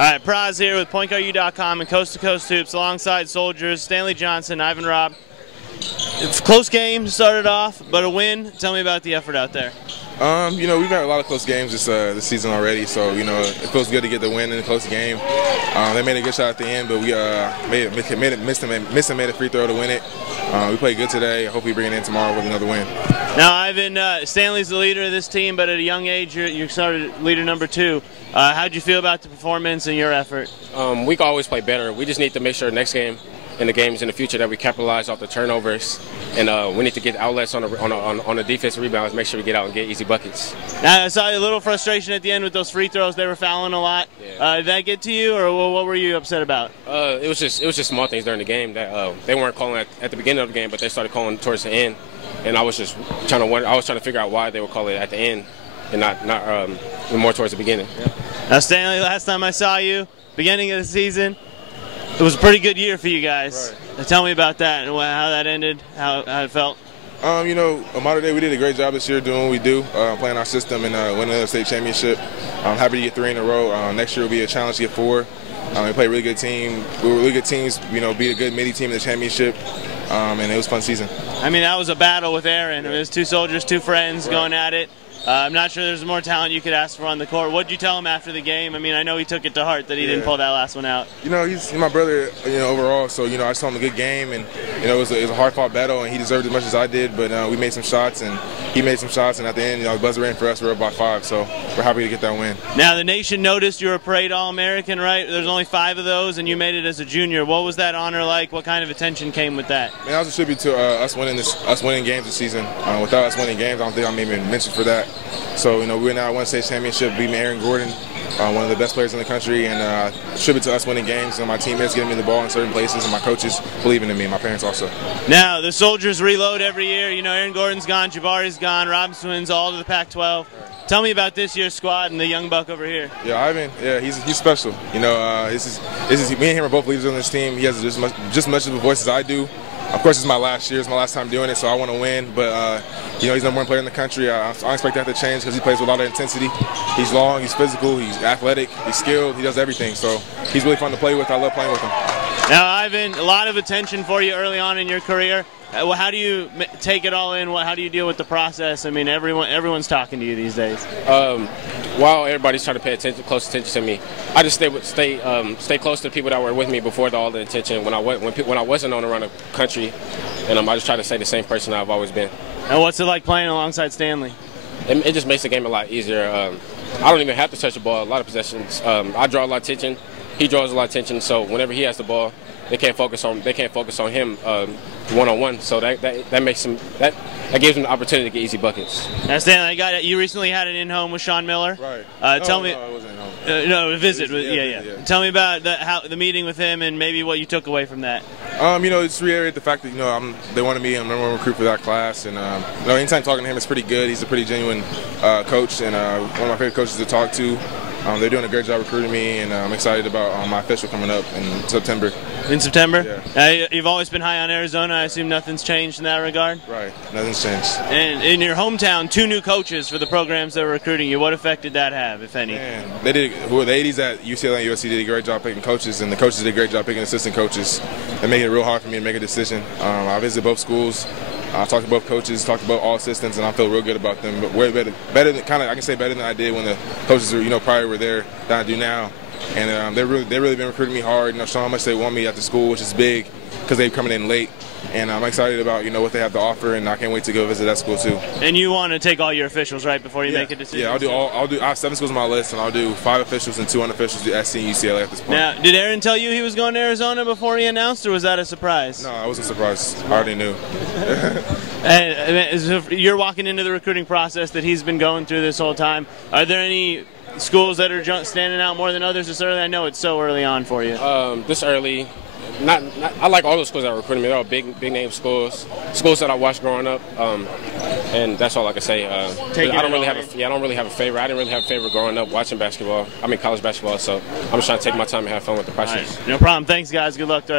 All right, Praz here with PointGuardU.com and Coast to Coast Hoops alongside Soldiers, Stanley Johnson, Ivan Rabb. Close game started off, but a win. Tell me about the effort out there. You know, we've had a lot of close games this season already, so, you know, it feels good to get the win in a close game. They made a good shot at the end, but we missed and made a free throw to win it. We played good today. I hope we bring it in tomorrow with another win. Now, Ivan, Stanley's the leader of this team, but at a young age, you started leader number 2. How'd you feel about the performance and your effort? We can always play better. We just need to make sure next game and the games in the future that we capitalize off the turnovers, and we need to get outlets on the defensive rebounds. Make sure we get out and get easy buckets. Now, I saw a little frustration at the end with those free throws. They were fouling a lot. Yeah. Did that get to you, or what were you upset about? It was just small things during the game that they weren't calling at the beginning of the game, but they started calling towards the end, and I was just trying to figure out why they were calling it at the end and not more towards the beginning. Yeah. Now, Stanley, last time I saw you, beginning of the season, it was a pretty good year for you guys. Right. Tell me about that and how that ended, how it felt. You know, modern day, we did a great job this year doing what we do, playing our system and winning the state championship. I'm happy to get 3 in a row. Next year will be a challenge to get 4. We played a really good team. We were really good teams, you know, beat a good midi team in the championship, and it was a fun season. I mean, that was a battle with Aaron. It was 2 soldiers, 2 friends going at it. I'm not sure there's more talent you could ask for on the court. What did you tell him after the game? I mean, I know he took it to heart that he didn't pull that last one out. You know, he's my brother, you know, overall. So, you know, I just told him a good game, and, you know, it was a hard-fought battle, and he deserved as much as I did. But we made some shots, and he made some shots, and at the end, you know, the buzzer ran for us. We were up by 5, so we're happy to get that win. Now, the nation noticed you were a parade All-American, right? There's only 5 of those, and you made it as a junior. What was that honor like? What kind of attention came with that? Man, that was a tribute to us winning games this season. Without us winning games, I don't think I'm even mentioned for that. So, you know, we're now one state championship, beating Aaron Gordon, one of the best players in the country, and tribute to us winning games. And my teammates getting me the ball in certain places, and my coaches believing in me, and my parents also. Now, the Soldiers reload every year. You know, Aaron Gordon's gone, Jabari's gone, Robinson's all to the Pac-12. Tell me about this year's squad and the young buck over here. Yeah, Ivan, yeah, he's special. You know, me and him are both leaders on this team. He has just as much of a voice as I do. Of course, it's my last year. It's my last time doing it, so I want to win. But, you know, he's the #1 player in the country. I don't expect that to change because he plays with a lot of intensity. He's long, he's physical, he's athletic, he's skilled, he does everything. So he's really fun to play with. I love playing with him. Now, Ivan, a lot of attention for you early on in your career. How do you take it all in? How do you deal with the process? I mean, everyone's talking to you these days. While everybody's trying to pay close attention to me, I just stay close to the people that were with me before all the attention when I wasn't on around the country, and I just try to stay the same person I've always been. And what's it like playing alongside Stanley? It just makes the game a lot easier. I don't even have to touch the ball a lot of possessions. I draw a lot of attention. He draws a lot of attention. So whenever he has the ball, they can't focus on him one-on-one. So that gives him the opportunity to get easy buckets. Now, Stanley, you recently had an in-home with Sean Miller. Right. Tell me. No, it wasn't in home. No, a visit. Yeah. Tell me about the meeting with him and maybe what you took away from that. You know, just reiterate the fact that, you know, they wanted me. I'm the #1 recruit for that class, and you know, anytime talking to him, it's pretty good. He's a pretty genuine coach, and one of my favorite coaches to talk to. They're doing a great job recruiting me, and I'm excited about my official coming up in September. In September? Yeah. You've always been high on Arizona. I assume nothing's changed in that regard? Right. Nothing's changed. And in your hometown, 2 new coaches for the programs that were recruiting you. What effect did that have, if any? Man, the 80s at UCLA and USC did a great job picking coaches, and the coaches did a great job picking assistant coaches. They made it real hard for me to make a decision. I visited both schools. I talked to both coaches, talked to both all assistants, and I feel real good about them. But way better than I can say better than I did when the coaches were, you know, prior were there than I do now. And they've really been recruiting me hard. You know, showing how much they want me at the school, which is big because they're coming in late. And I'm excited about, you know, what they have to offer, and I can't wait to go visit that school too. And you want to take all your officials right before you make a decision? Yeah, I have 7 schools on my list, and I'll do 5 officials and 2 unofficials at SC and UCLA at this point. Now, did Aaron tell you he was going to Arizona before he announced, or was that a surprise? No, I wasn't surprised. I already knew. And you're walking into the recruiting process that he's been going through this whole time. Are there any schools that are standing out more than others this early? I know it's so early on for you. This early. I like all the schools that are recruiting me. They're all big name schools that I watched growing up, and that's all I can say. I don't really have a favorite. I didn't really have a favorite growing up watching basketball. I mean college basketball. So I'm just trying to take my time and have fun with the process. Right. No problem. Thanks, guys. Good luck to us.